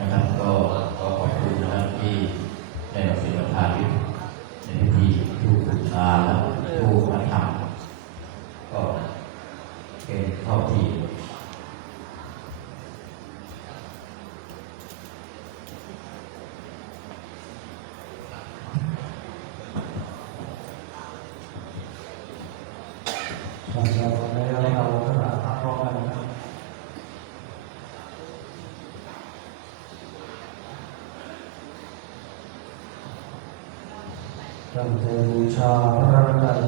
นะครับก็ขอขอบคุณนะครับที่ได้รับเป็นประธานในพิธีผู้บูชาและผู้มาทำก็เป็นเท่าที่ตั้งใจบูชาพระรัตนตรัย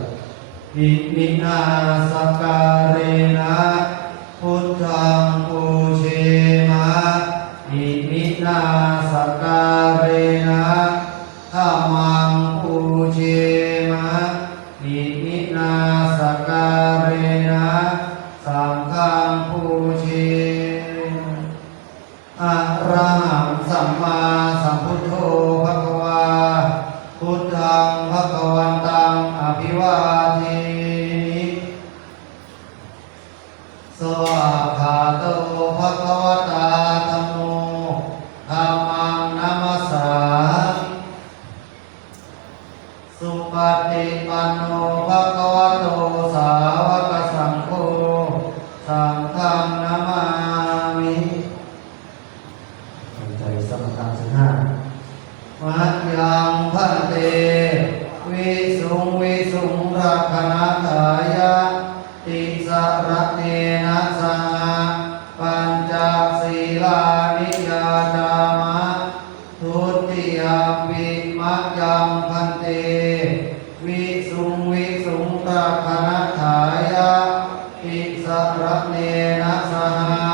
อิมินาสการะนะพุทธังปูเชมะอิมินาสการะนะธัมมังปูเชมะอิมินาสการะนะสังฆังปูเชมะอะระหังสัมมาสัมพุทโธภควาพุทธังภควันตังอภิวาเทมิสวากขาโตภควตาธัมโมธัมมังนัมสสามิสุปฏิปันโนภควโตสาวกสังโฆสังฆังนามามิตั้งใจสมาทานศีลห้ามัจยังพันเตวิสุงวิสุงรักขณทายะติสระเนนะสังฆาปัญจศีลานิยาจามะทุติยมปิมัจยังพันเตวิสุงวิสุงรักขณทายะติสระเนนะสังฆา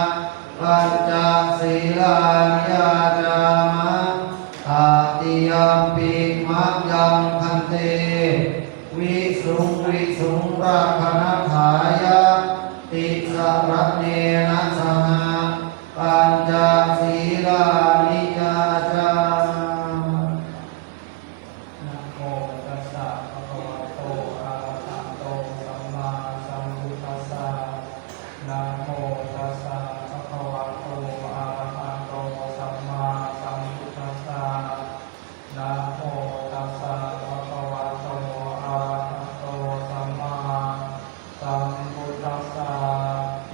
ปัญจศีลานิยาจามะติยมปิมัจยังพันเตวิสุงวิสุงรักขณทายะติสระเนนะสังฆาปัญจศีลานิยาจามะนะโมตัสสะภะคะวะโตอะระหะโตสัมมาสัมพุทธัสสะนะโมตัสสะภะคะวะโตอะระหะโตสัมมาสัมพุทธัสสะนะโมตัสสะภะคะวะโตอะระหะโตสัมมาสัมพุทธัสสะ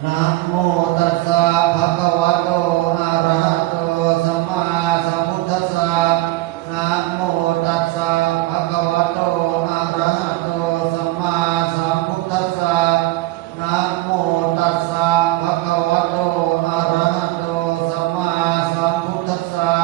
นะโมตัสสะภะคะวะโตอะระหะโตสัมมาสัมพุทธัสสะนะโมตัสสะภะคะวะโตอะระหะโตสัมมาสัมพุทธัสสะนะโมตัสสะภะคะวะโตอะระหะโตสัมมาสัมพุทธัสสะ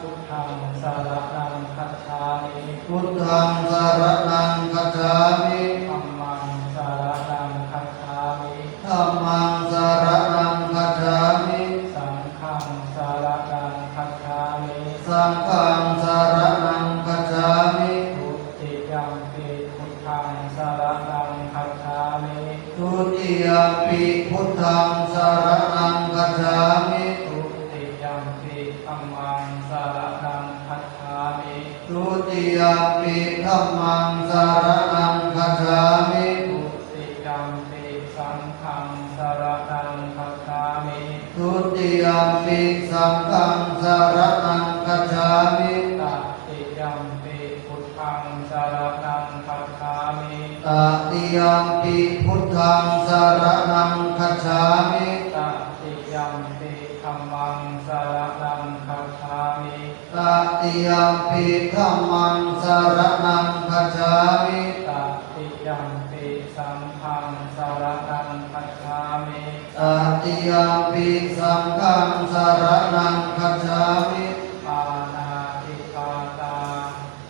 พุทธังสรณังคัจฉามิพุทธังสรณังคัจฉามิธัมมังสรณังคัจฉามิธัมมังสรณังคัจฉามิสังฆังสรณังคัจฉามิสังฆังสรณังคัจฉามิทุติยัมปิพุทธังสรณังคัจฉามิทุติยัมปิพุทธังสรณังคัจฉามิทุติยัมปิธัมมังสรณังคัจฉามิทุติยัมปิธัมมังสรณังคัจฉามิทุติยัมปิสังฆังสรณังคัจฉามิทุติยัมปิสังฆังสรณังคัจฉามิตติยัมปิพุทธังสรณังคัจฉามิตติยัมปิพุทธังสรณังคัจฉามิตติยัมปิธัมมังสรณังคัจฉามิตติยัมปิธัมมังสรณังคัจฉามิตติยัมปิสังฆังสรณังคัจฉามิตติยัมปิสังฆังสรณังคัจฉามิปานาติปาตา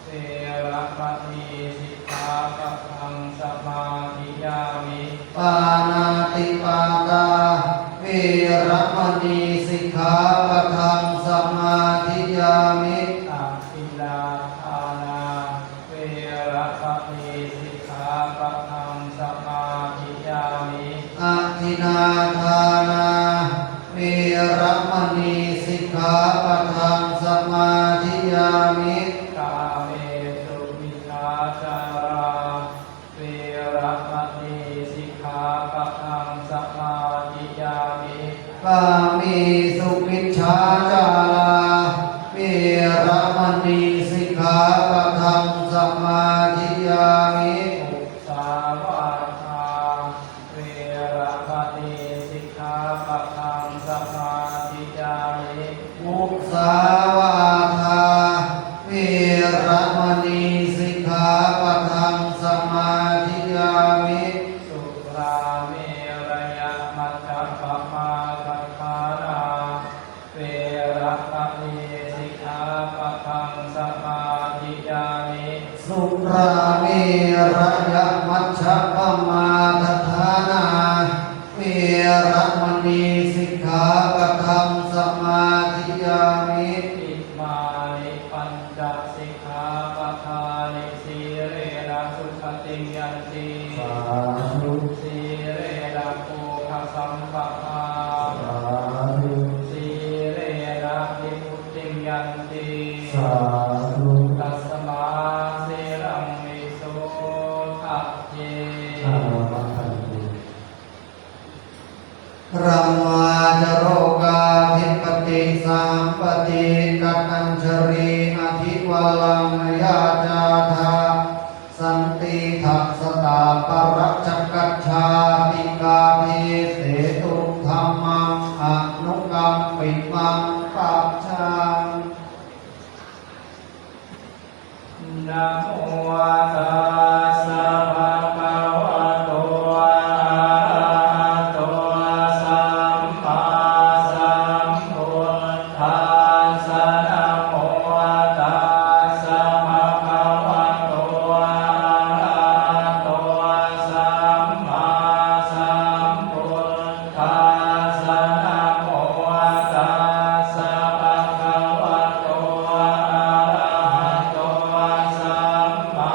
เสรมณีสิกขาปะทังสมาธิยามิปานาติปาตาเวรมณีสิกขาปะทังสมาธิยามิอะทิลา ทานาเวระมณีสิกขาปะทังสมาธิยามิ อาทินาทานาเวระมณีสิกขาปะทังสมาธิยามิ กาเมสุมิชาจาราเวระมณีสิกขาปะทังสมาธิยามิ กามิสุมิชฌาจาราเวระมณีสิกขาปะทังสมาธิยามิ มุสาวาทาเวระมณีสิกขาปะทังสมาธิยามิ มุสาวาทาเวระมณีสิกขาปะทังสมาธิยามิ สุราเมรยมัจจปมาทัฏฐานาเวระมณีสิกขาปะทังสมาธิยามิ สุราเมระยะมัชฌะปมาทฐานาเวระมณีสิกขาปะทังสมาธิยามิ อิมานิปัญจสิกขาปะทานิสีเรนะสุขติยันติ สาธุ สีเรนะโภคสัมปทา สาธุ สีเรนะนิพุตติยันติ สาธุ ตัสมาเสรังวิโสทะเย สาธุรัมวาจโรกาธิปติสามปฏิกัตัญชรีอธิวาลังยาจาธาสันติทัสสตาปรัจจกัจฉาติกาเทเสตุธัมมังอนุกัมปิมังปัจจา นะโมตัสสะภะคะวะโตอะระหะโตสัมมาสัมพุทธัสสะนะโมตัสสะภะคะวะโตอะระหะโตสัมมาสัมพุทธัสสะนะโมตัสสะภะคะวะโตอะระหะโตสัมมา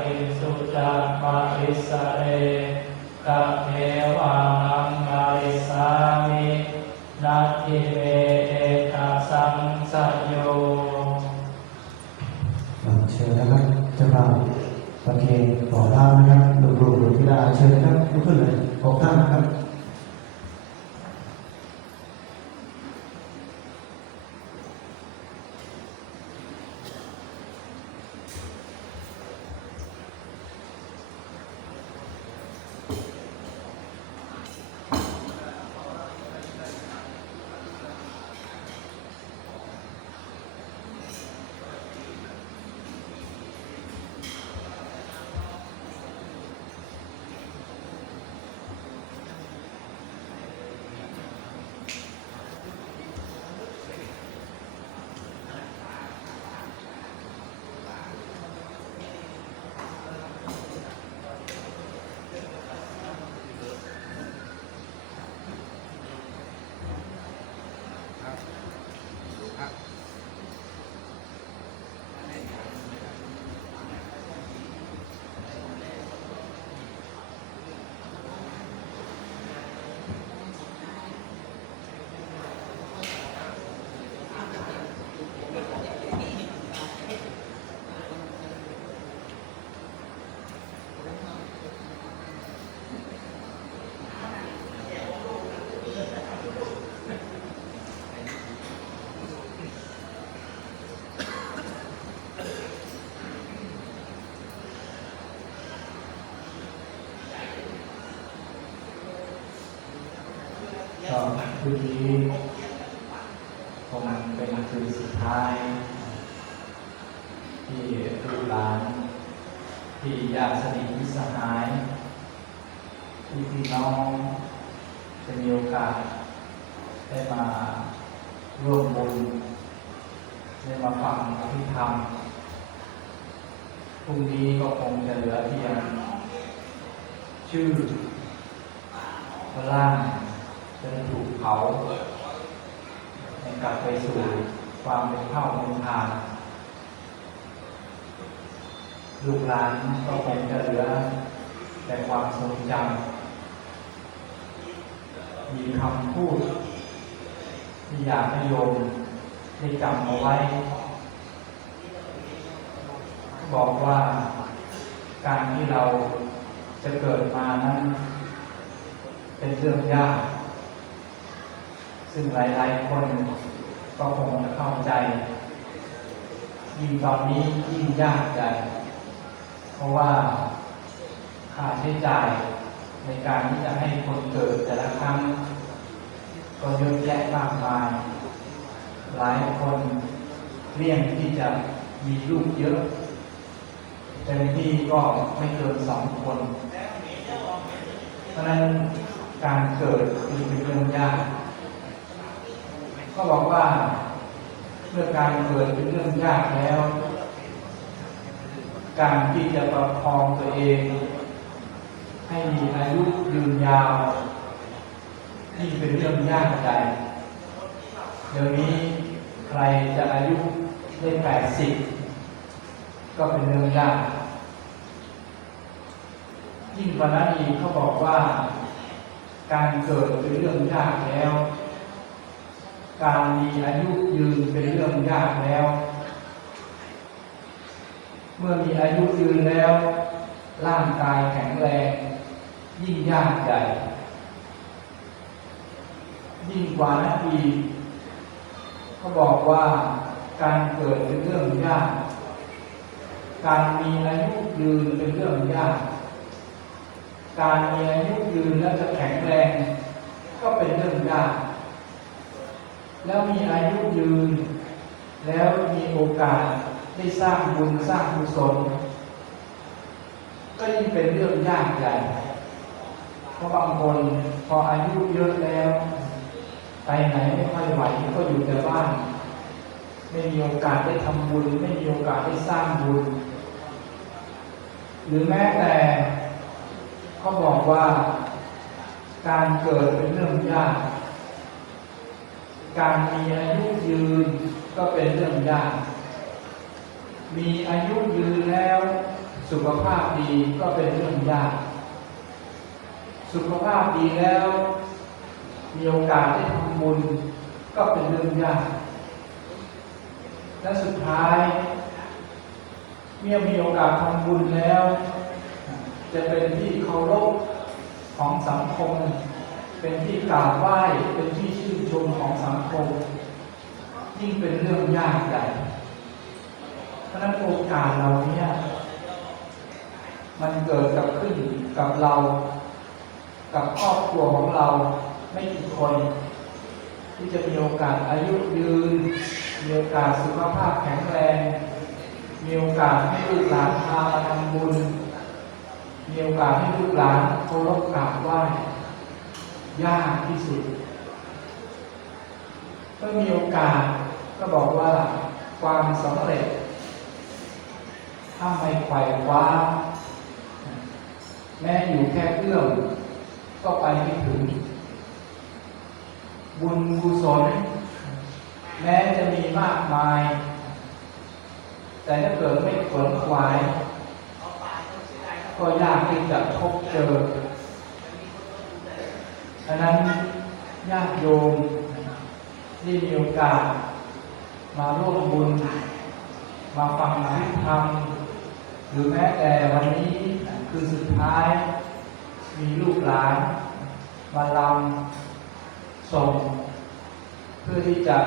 ริสุจักปริสเรกะเทวานังอริสามินัตถิเวเอกสังสยโยเชิญนะครับเจ้าบ่าวประเคนขอท่านนะครับลูกๆธิดาเชิญนะครับลุกขึ้นเลยขอท่านนะครับก็คืนนี้คงเป็นคืนสุดท้ายที่ลูกหลานที่ญาติสนิทมิตรสหายที่พี่น้องจะมีโอกาสได้มาร่วมบุญได้มาฟังอภิธรรมพรุ่งนี้ก็คงจะเหลือเพียงชื่อร่างจะถูกเผาให้กลับไปสู่ความเป็นเผ่าเป็นพานลูกหลานก็คงจะเหลือแต่ความทรงจำมีคำพูดที่อยากให้โยมได้จำเอาไว้ บอกว่าการที่เราจะเกิดมานั้นเป็นเรื่องยากซึ่งหลายๆคนก็คงจะเข้าใจยิ่งตอนนี้ยิ่งยากใจเพราะว่าค่าใช้จ่ายในการที่จะให้คนเกิดแต่ละครั้งก็เยอะแยะมากมายหลายคนเลี่ยงที่จะมีลูกเยอะเต็มที่ก็ไม่เกิน2 คนเพราะนั้นการเกิดเป็นเรื่องยากก็บอกว่าเมื่อการเกิดเป็นเรื่องยากแล้วการที่จะประคองตัวเองให้มีอายุยืนยาวนี่เป็นเรื่องยากใจเดี๋ยวนี้ใครจะอายุได้80ก็เป็นเรื่องยากยิ่งกว่านั้นอีกเขาบอกว่าการเกิดเป็นเรื่องยากแล้วการมีอายุยืนเป็นเรื่องยากแล้วเมื่อมีอายุยืนแล้วร่างกายแข็งแรงยิ่งยากใหญ่ยิ่งกว่านั้นอีกเขาบอกว่าการเกิดเป็นเรื่องยากการมีอายุยืนเป็นเรื่องยากการมีอายุยืนแล้วจะแข็งแรงก็เป็นเรื่องยากแล้วมีอายุยืนแล้วมีโอกาสได้สร้างบุญสร้างกุศลก็ยิ่งเป็นเรื่องยากใหญ่เพราะบางคนพออายุเยอะแล้วไปไหนไม่ค่อยไหวก็อยู่แต่บ้านไม่มีโอกาสได้ทำบุญไม่มีโอกาสได้สร้างบุญหรือแม้แต่เขาบอกว่าการเกิดเป็นเรื่องยากการมีอายุยืนก็เป็นเรื่องยากมีอายุยืนแล้ว สุขภาพดีก็เป็นเรื่องยากสุขภาพดีแล้วมีโอกาสได้ทำบุญก็เป็นเรื่องยากและสุดท้ายเมื่อมีโอกาสทำบุญแล้วจะเป็นที่เคารพของสังคมเป็นที่กราบไหว้เป็นที่ชื่นชมของสังคมยิ่งเป็นเรื่องยากใหญ่เพราะนั้นโอกาสเหล่านี้มันเกิดกับขึ้นกับเรากับครอบครัวของเราไม่กี่คนที่จะมีโอกาสอายุยืนมีโอกาสสุขภาพแข็งแรงมีโอกาสให้ลูกหลานพามาทำบุญมีโอกาสให้ลูกหลานเคารพกราบไหว้ยากที่สุดเมื่อมีโอกาสก็บอกว่าความสำเร็จถ้าไม่ไขว่คว้าแม้อยู่แค่เอื้อมก็ไปไม่ถึงบุญกุศลแม้จะมีมากมายแต่ถ้าเกิดไม่ขวนขวายก็ยากที่จะพบเจอฉะนั้นญาติโยมที่มีโอกาสมาร่วมบุญมาฟังธรรมหรือแม้แต่วันนี้คือสุดท้ายมีลูกหลานมาลำส่งเพื่อที่จะ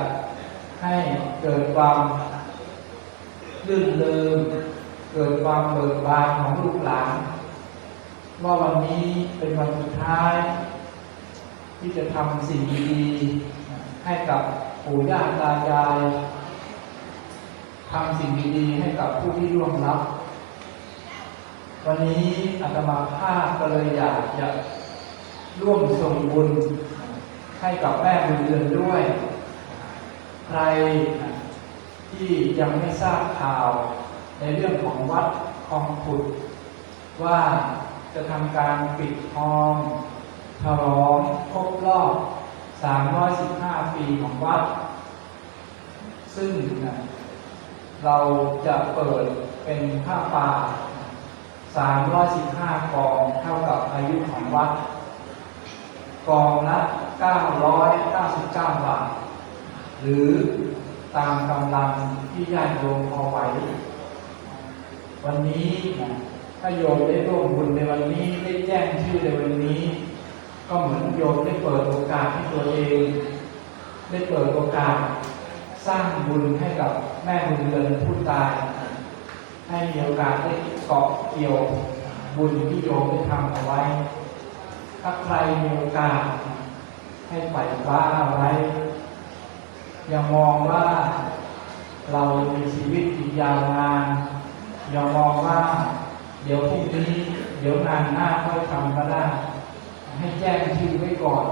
ให้เกิดความลื่นเริงเกิดความเบิกบานของลูกหลานว่าวันนี้เป็นวันสุดท้ายที่จะทำสิ่งดีๆให้กับปู่ย่าตายายทำสิ่งดีๆให้กับผู้ที่ร่วงลับวันนี้อาตมาภาพก็เลยอยากจะร่วมส่งบุญให้กับแม่บุญเรือนด้วยใครที่ยังไม่ทราบข่าวในเรื่องของวัดคลองขุดว่าจะทำการปิดทองฉลองครบรอบ315 ปีของวัดซึ่งเราจะเปิดเป็นผ้าป่า315 กองเท่ากับอายุของวัดกองละ999 บาทหรือตามกำลังที่ญาติโยมพอไหววันนี้ถ้าโยมได้ร่วมบุญในวันนี้ได้แจ้งชื่อในวันนี้ก็เหมือนโยมได้เปิดโอกาสให้ตัวเองได้เปิดโอกาสสร้างบุญให้กับแม่บุญเรือนผู้ตายให้มีโอกาสได้เกาะเกี่ยวบุญที่โยมได้ทำเอาไว้ถ้าใครมีโอกาสให้ไขว่คว้าเอาไว้อย่ามองว่าเรามีชีวิตอีกยาวนานอย่ามองว่าเดี๋ยวพรุ่งนี้เดี๋ยวงานหน้าค่อยทำก็ได้ให้แจ้งชื่อไว้ก่อน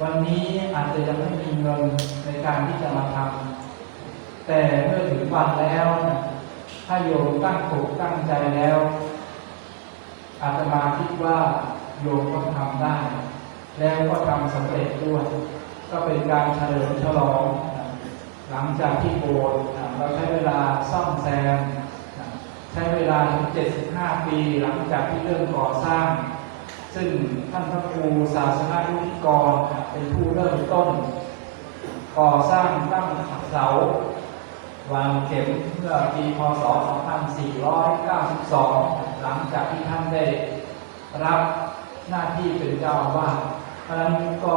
วันนี้อาจจะยังไม่มีเงินในการที่จะมาทำแต่เมื่อถึงวันแล้วถ้าโยมตั้งอกตั้งใจแล้วอาตมาคิดว่าโยมก็ทำได้แล้วก็ทำสำเร็จด้วยก็เป็นการเฉลิมฉลองหลังจากที่โบสถ์เราใช้เวลาซ่อมแซมใช้เวลาถึง75 ปีหลังจากที่เริ่มก่อสร้างซึ่งท่านพระครูศาสนานุธิกรเป็นผู้เริ่มต้นก่อสร้างตั้งเสาวางเข็มเมื่อปีพ.ศ. 2492หลังจากที่ท่านได้รับหน้าที่เป็นเจ้าอาวาสเพราะฉะนั้นก็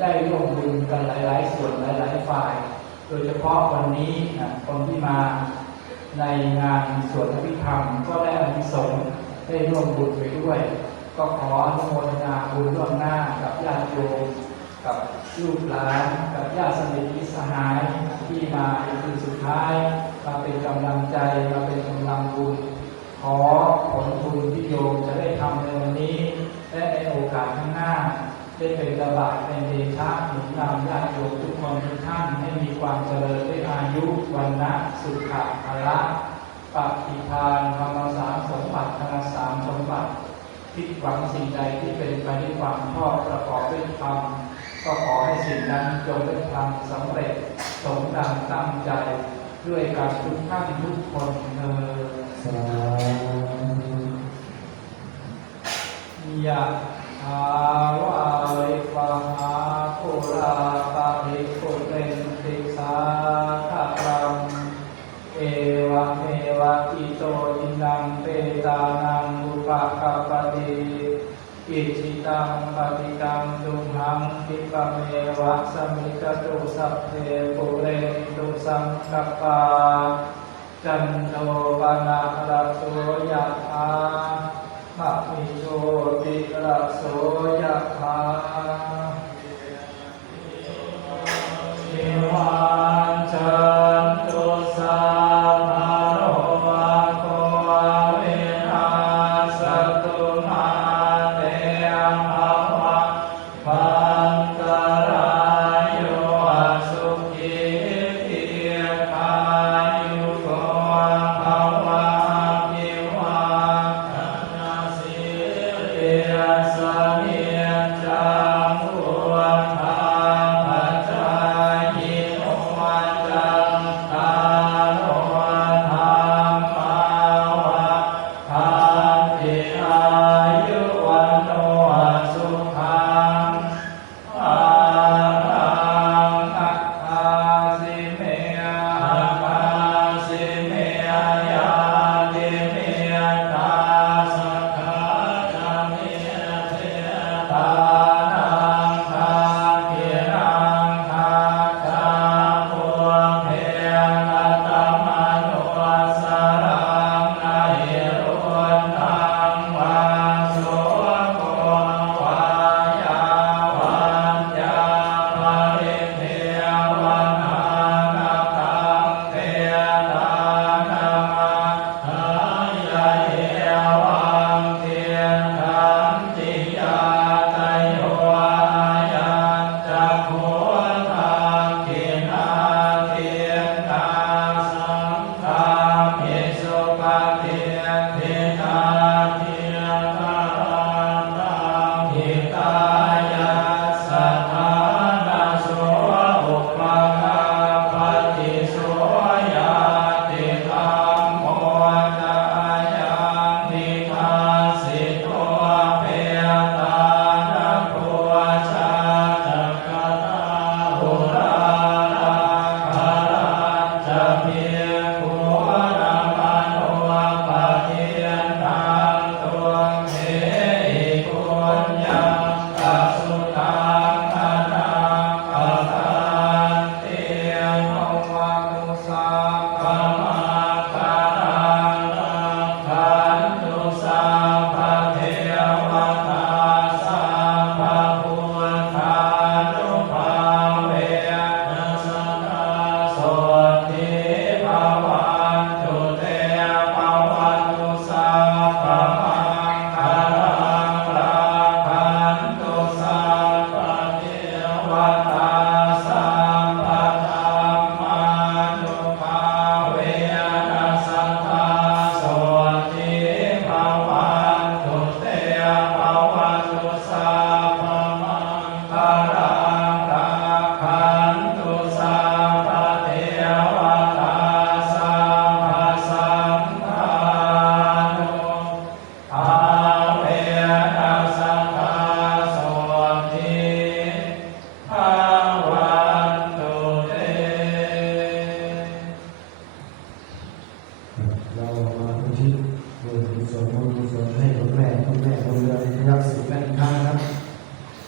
ได้ร่วมบุญกันหลายๆส่วนหลายๆฝ่ายโดยเฉพาะวันนี้คนที่มาในงานสวดอภิธรรมก็ได้อานิสงส์ได้ร่วมบุญไปด้วยก็ขออนุโมทนาบุญล่วงหน้ากับญาติโยมกับลูกหลานกับญาติสนิทมิตรสหายที่มาในคืนสุดท้ายมาเป็นกำลังใจมาเป็นกำลังบุญขอผลบุญที่โยมจะได้ทำในวันนี้และในโอกาสข้างหน้าได้เป็นกระบะเป็นเดชะหนุนนำญาติโยมทุกคนทุกท่านให้มีความเจริญด้วยอายุวันนะสุขะภละปฏิภาณธรรมสารสมบัติธรรมสารสมบัติคิดหวังสิ่งใดที่เป็นไปด้วยความชอบประกอบด้วยธรรมก็ขอให้สิ่งนั้นจงเป็นธรรมสำเร็จสมดังตั้งใจด้วยกันทุกท่านทุกคนเถิด สาธุ ยะถาวาริวหาปุราปาริปุเรนติสาคารังเอวะเมวะอิโตทินังเปตานังอุปกปปติอิจิตังปฏิตังตุมหังคิปะเมวะสมิจจตุสัพเพปุเรนตุสังกปปาจันโทปนะระโสยะถามะมิโชติระโสยะถานิวันจันตุสัพพะโรโควินาศตุมาเตภวัตวันตรายโยสุขีทีขา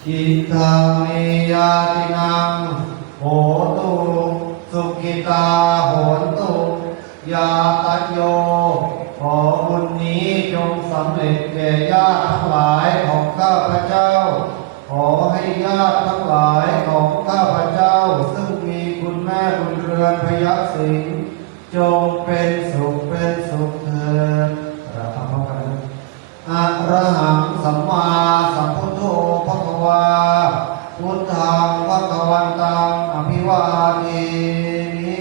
อิทังเมยาตินังโหตุสุขิตาโหนตุยาตโยขอบุญนี้จงสำเร็จแก่ญาติทั้งหลายของข้าพเจ้าขอให้ญาติทั้งหลายของข้าพเจ้าซึ่งมีคุณแม่บุญเรือนพยัคฆ์สิงห์จงเป็นสุขเถิดเราทำพร้อมกันนะอะระหังสัมมาสัมพุทโธภควาพุทธังภควันตังอภิวาเทมิ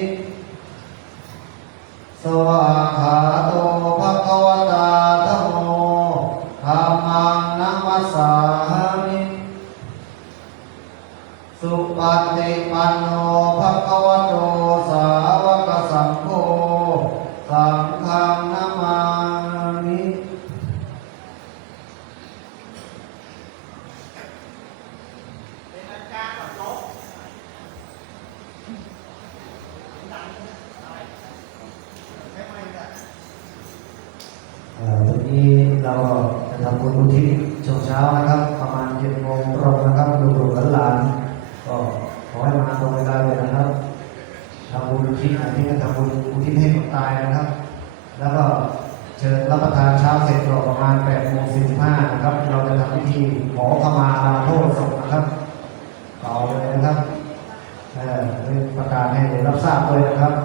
สวากขาโตภควตาธัมโมธัมมังนัมมัสสามิสุปฏิปันโนภควโตสาวกสังโฆสังฆังนา นี้เราจะทำบุญอุทิศช่วงเช้านะครับประมาณ7 โมงตรงนะครับลูกๆหลานๆก็ขอให้มาตรงเวลาเลยนะครับทำบุญอุทิศอันนี้ก็ทำบุญอุทิศให้คนตายนะครับ แล้วก็เชิญรับประทานเช้าเสร็จก็ประมาณ8:45นะครับเราจะทำพิธีขอขมาลาโทษศพนะครับต่อเลยนะครับประกาศให้ได้รับทราบเลยนะครับ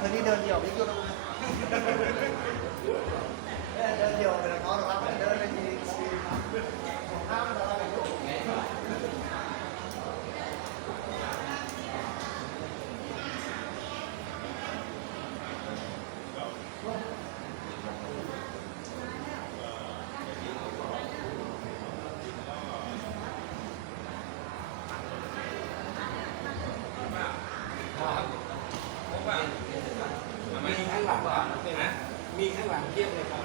คืนนี้เดินเดี่ยวนี่ก็ต้องเดินเดี่ยวไปแล้วเขาครับเดินไปทีของข้ามเราไปดูมีข้างหลังเทียบเลยครับ